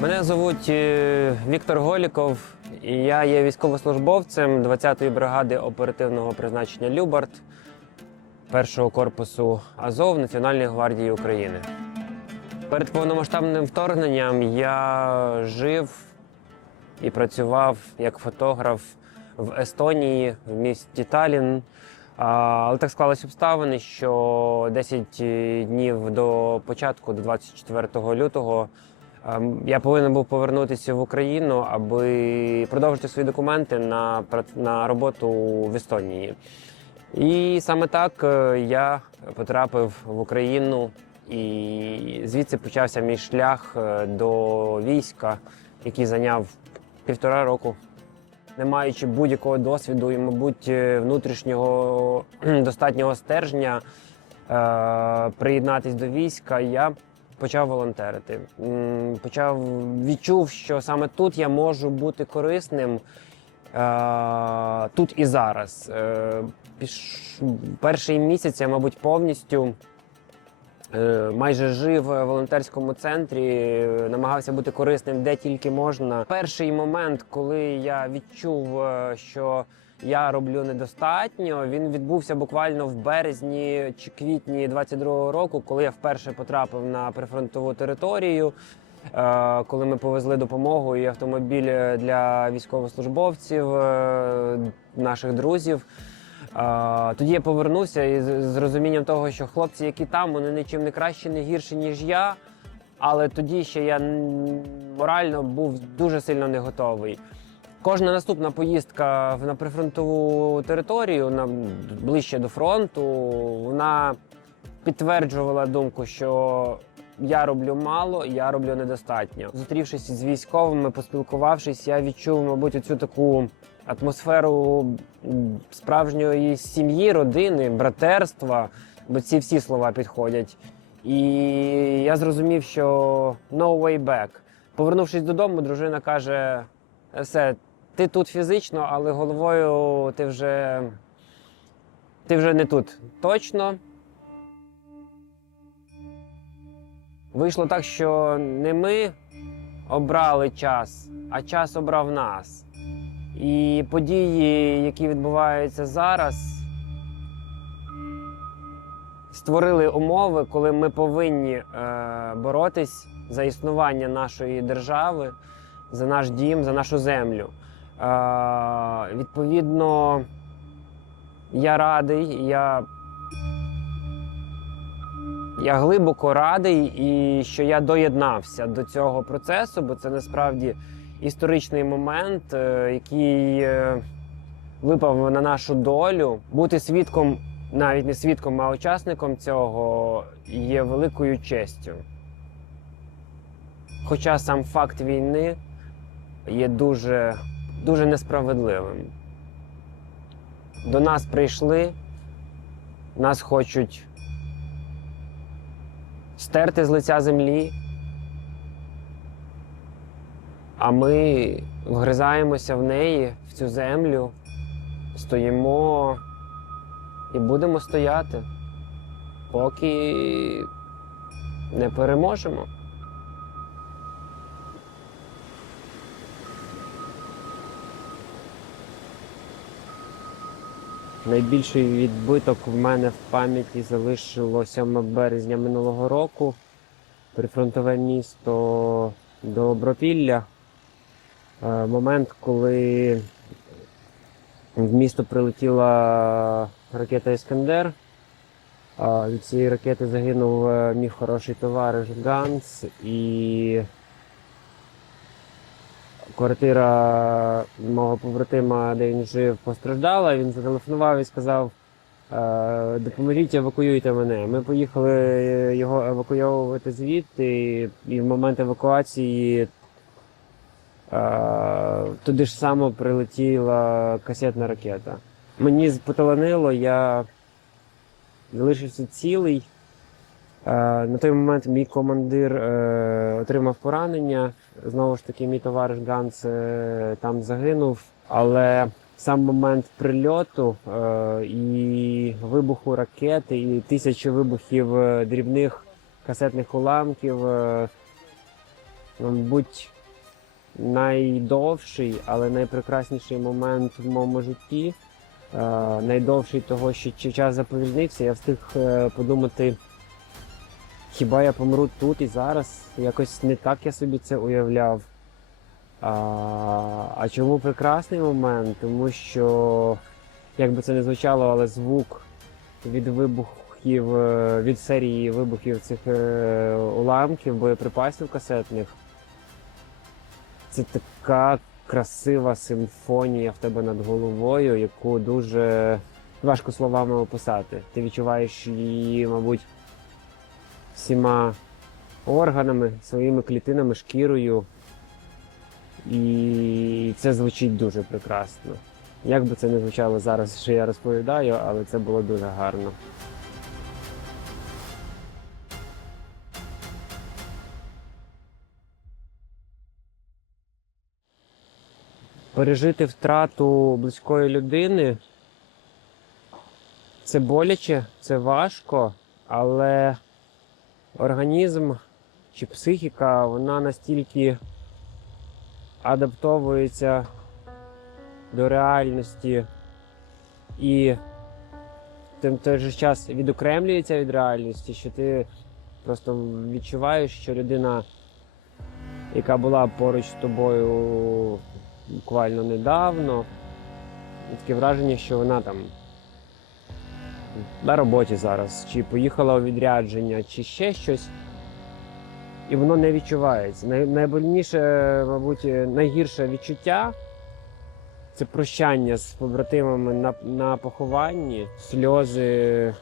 Мене звуть е, Віктор Голіков, і я є військовослужбовцем 20-ї бригади оперативного призначення Любард першого корпусу Азов Національної гвардії України. Перед повномасштабним вторгненням я жив і працював як фотограф в Естонії, в місті Талін. Але так склалися обставини, що 10 днів до початку, до 24 лютого, я повинен був повернутися в Україну, аби продовжити свої документи на, на роботу в Естонії. І саме так е, я потрапив в Україну, і звідси почався мій шлях е, до війська, який зайняв півтора року. Не маючи будь-якого досвіду і, мабуть, е, внутрішнього достатнього стержня приєднатись до війська, я почав волонтерити. Почав відчув, що саме тут я можу бути корисним е, тут і зараз. Е. Перший місяць я, мабуть, повністю е, майже жив в волонтерському центрі, намагався бути корисним де тільки можна. Перший момент, коли я відчув, що я роблю недостатньо, він відбувся буквально в березні чи квітні 22-го року, коли я вперше потрапив на прифронтову територію. Е, Коли ми повезли допомогу і автомобіль для військовослужбовців, е, наших друзів. Е, Тоді я повернувся із з розумінням того, що хлопці, які там, вони нічим не краще, не гірші, ніж я. Але тоді ще я морально був дуже сильно не готовий. Кожна наступна поїздка на прифронтову територію, на ближче до фронту, вона підтверджувала думку, що я роблю мало, я роблю недостатньо. Зустрівшись з військовими, поспілкувавшись, я відчув, мабуть, цю таку атмосферу справжньої сім'ї, родини, братерства, бо ці всі слова підходять. І я зрозумів, що no way back. Повернувшись додому, дружина каже: все, ти тут фізично, але головою ти вже, ти вже не тут точно. Вийшло так, що не ми обрали час, а час обрав нас. І події, які відбуваються зараз, створили умови, коли ми повинні е, боротись за існування нашої держави, за наш дім, за нашу землю. Відповідно, я радий, я я глибоко радий, і що я доєднався до цього процесу, бо це насправді історичний момент, е, який е, випав на нашу долю. Бути свідком, навіть не свідком, а учасником цього є великою честю. Хоча сам факт війни є дуже, дуже несправедливим. До нас прийшли, нас хочуть стерти з лиця землі. А ми вгризаємося в неї, в цю землю, стоїмо і будемо стояти, поки не переможемо. Найбільший відбиток в мене в пам'яті залишило 7 березня минулого року. Прифронтове місто Добропілля. Е, Момент, коли в місто прилетіла ракета Іскандер. А Від цієї ракети загинув е, мій хороший товариш Ганс і квартира мого побратима, де він жив, постраждала. Він зателефонував і сказав: е, допоможіть, евакуюйте мене. Ми поїхали його евакуйовувати звідти, і в момент евакуації е, туди ж само прилетіла касетна ракета. Мені поталанило, я залишився цілий. Е, На той момент мій командир е, отримав поранення. Знову ж таки, мій товариш Ганс е, там загинув. Але сам момент прильоту і вибуху ракети, і тисячі вибухів дрібних касетних уламків. мабуть, найдовший, але найпрекрасніший момент в моєму житті. Найдовший того, що час заповільнився, я встиг подумати, хіба я помру тут і зараз? Якось не так я собі це уявляв. А, а чому прекрасний момент? Тому що, як би це не звучало, але звук від вибухів, е, від серії вибухів цих е, уламків, боєприпасів касетних. Це така красива симфонія в тебе над головою, яку дуже важко словами описати. Ти відчуваєш її, мабуть, всіма органами, своїми клітинами, шкірою. І це звучить дуже прекрасно. Як би це не звучало зараз, що я розповідаю, але це було дуже гарно. Пережити втрату близької людини це боляче, це важко, але організм чи психіка вона настільки адаптовується до реальності і той- той же час відокремлюється від реальності, що ти просто відчуваєш, що людина, яка була поруч з тобою буквально недавно, таке враження, що вона там на роботі зараз, чи поїхала у відрядження, чи ще щось. І воно не відчувається. Найбольніше, мабуть, найгірше відчуття це прощання з побратимами на, на похованні, сльози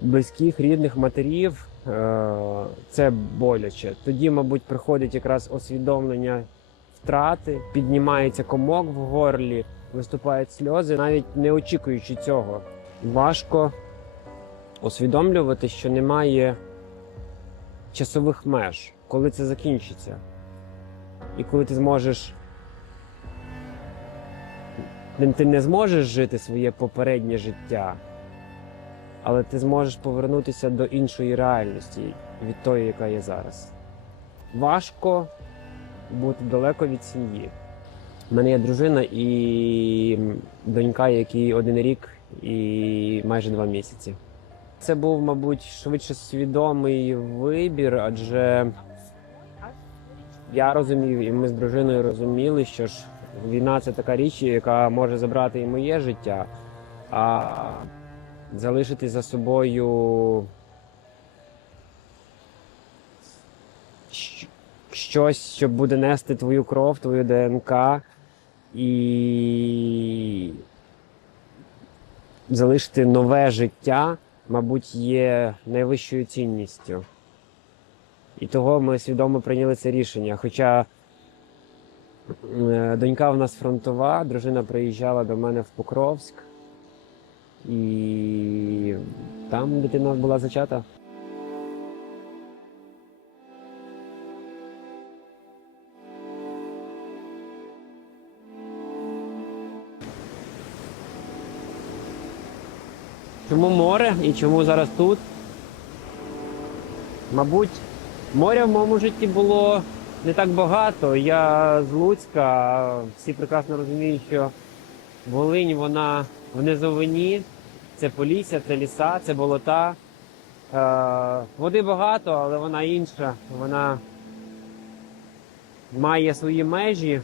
близьких, рідних матерів. Е, це боляче. Тоді, мабуть, приходить якраз усвідомлення втрати, піднімається комок в горлі, виступають сльози, навіть не очікуючи цього. Важко усвідомлювати, що немає часових меж, коли це закінчиться. І коли ти зможеш. Ти не зможеш жити своє попереднє життя, але ти зможеш повернутися до іншої реальності від тої, яка є зараз. Важко бути далеко від сім'ї. У мене є дружина і донька, якій один рік і майже два місяці. Це був, мабуть, швидше свідомий вибір, адже я розумів, і ми з дружиною розуміли, що ж війна це така річ, яка може забрати і моє життя, а залишити за собою щось, що буде нести твою кров, твою ДНК і залишити нове життя, мабуть, є найвищою цінністю. І того ми свідомо прийняли це рішення. Хоча е, донька в нас фронтова, дружина приїжджала до мене в Покровськ, і там дитина була зачата. Чому море і чому зараз тут? Мабуть, моря в моєму житті було не так багато. Я з Луцька, всі прекрасно розуміють, що Волинь, вона в низовині, це полісся, це ліса, це болота. Е, води багато, але вона інша. Вона має свої межі,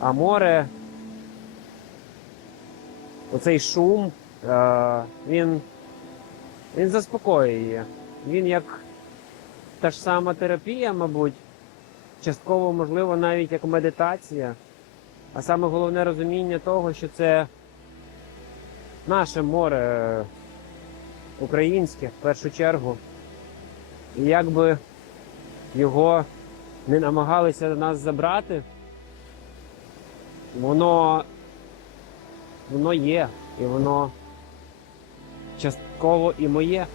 а море, оцей шум, він, він заспокоює. Він як та ж сама терапія, мабуть, частково, можливо, навіть як медитація. А саме головне розуміння того, що це наше море е, українське в першу чергу. І як би його не намагалися нас забрати, воно, воно є, і воно частково і моє.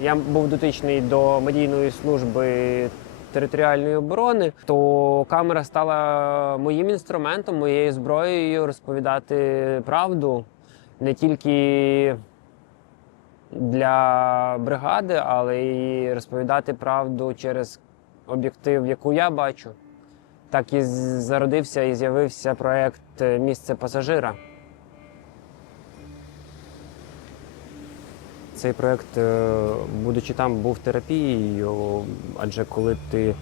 Я був дотичний до медійної служби територіальної оборони, то камера стала моїм інструментом, моєю зброєю розповідати правду не тільки для бригади, але й розповідати правду через об'єктив, яку я бачу. Так і зародився і з'явився проект е, Місце пасажира. Цей проект, е, будучи там, був терапією, адже коли ти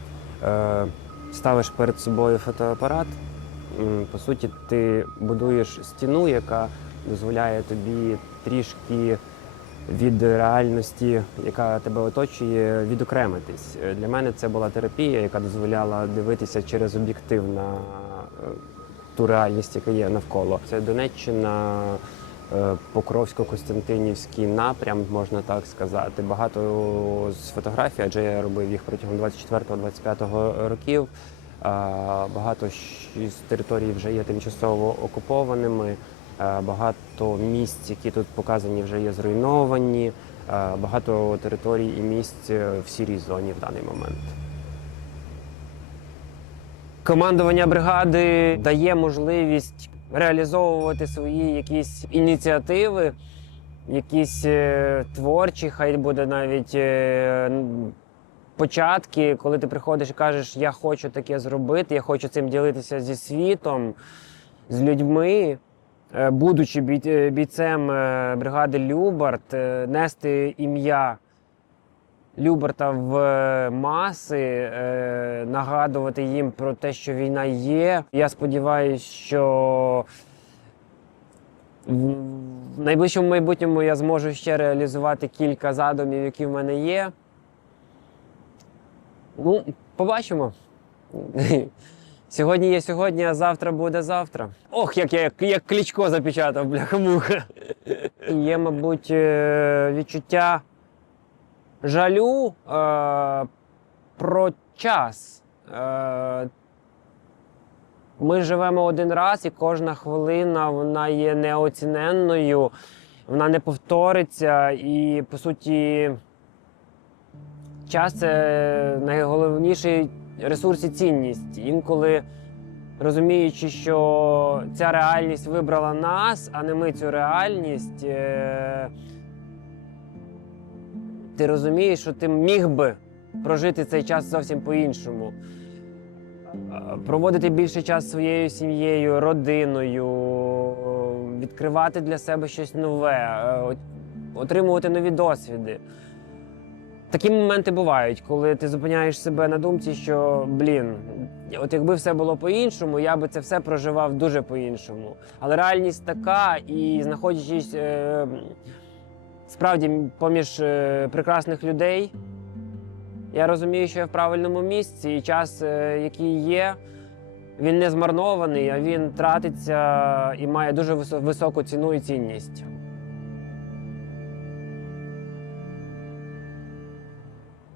е, ставиш перед собою фотоапарат, по суті, ти будуєш стіну, яка дозволяє тобі трішки від реальності, яка тебе оточує, відокремитись. Е, Для мене це була терапія, яка дозволяла дивитися через об'єктив на е, ту реальність, яка є навколо. Це Донеччина, е, Покровсько-Костянтинівський напрям, можна так сказати. Багато з фотографій, адже я робив їх протягом 24-25 років. Багато з територій вже є тимчасово окупованими. Е, Багато місць, які тут показані, вже є зруйновані. Е, Багато територій і місць е, в сірій зоні в даний момент. Командування бригади дає можливість реалізовувати свої якісь ініціативи, якісь творчі, хай буде навіть початки, коли ти приходиш і кажеш, я хочу таке зробити, я хочу цим ділитися зі світом, з людьми. Е, Будучи е, бійцем е, бригади Любарт, нести ім'я Люберта в маси, нагадувати їм про те, що війна є. Я сподіваюся, що в найближчому майбутньому я зможу ще реалізувати кілька задумів, які в мене є. Ну, побачимо. Сьогодні є сьогодні, а завтра буде завтра. Ох, як я як, кличко запечатав, бляха-муха. Є, мабуть, е, відчуття жалю е, про час. Е, ми живемо один раз, і кожна хвилина вона є неоціненною, вона не повториться. І по суті, час це найголовніший ресурс і цінність. Інколи розуміючи, що ця реальність вибрала нас, а не ми цю реальність. е, ти розумієш, що ти міг би прожити цей час зовсім по-іншому. Е, Проводити більше час своєю сім'єю, родиною, відкривати для себе щось нове, е, отримувати нові досвіди. Такі моменти бувають, коли ти зупиняєш себе на думці, що блін, от якби все було по-іншому, я би це все проживав дуже по-іншому. Але реальність така, і знаходячись е, справді поміж е, прекрасних людей, я розумію, що я в правильному місці, і час, е, який є, він не змарнований, а він тратиться і має дуже висо- високу ціну і цінність.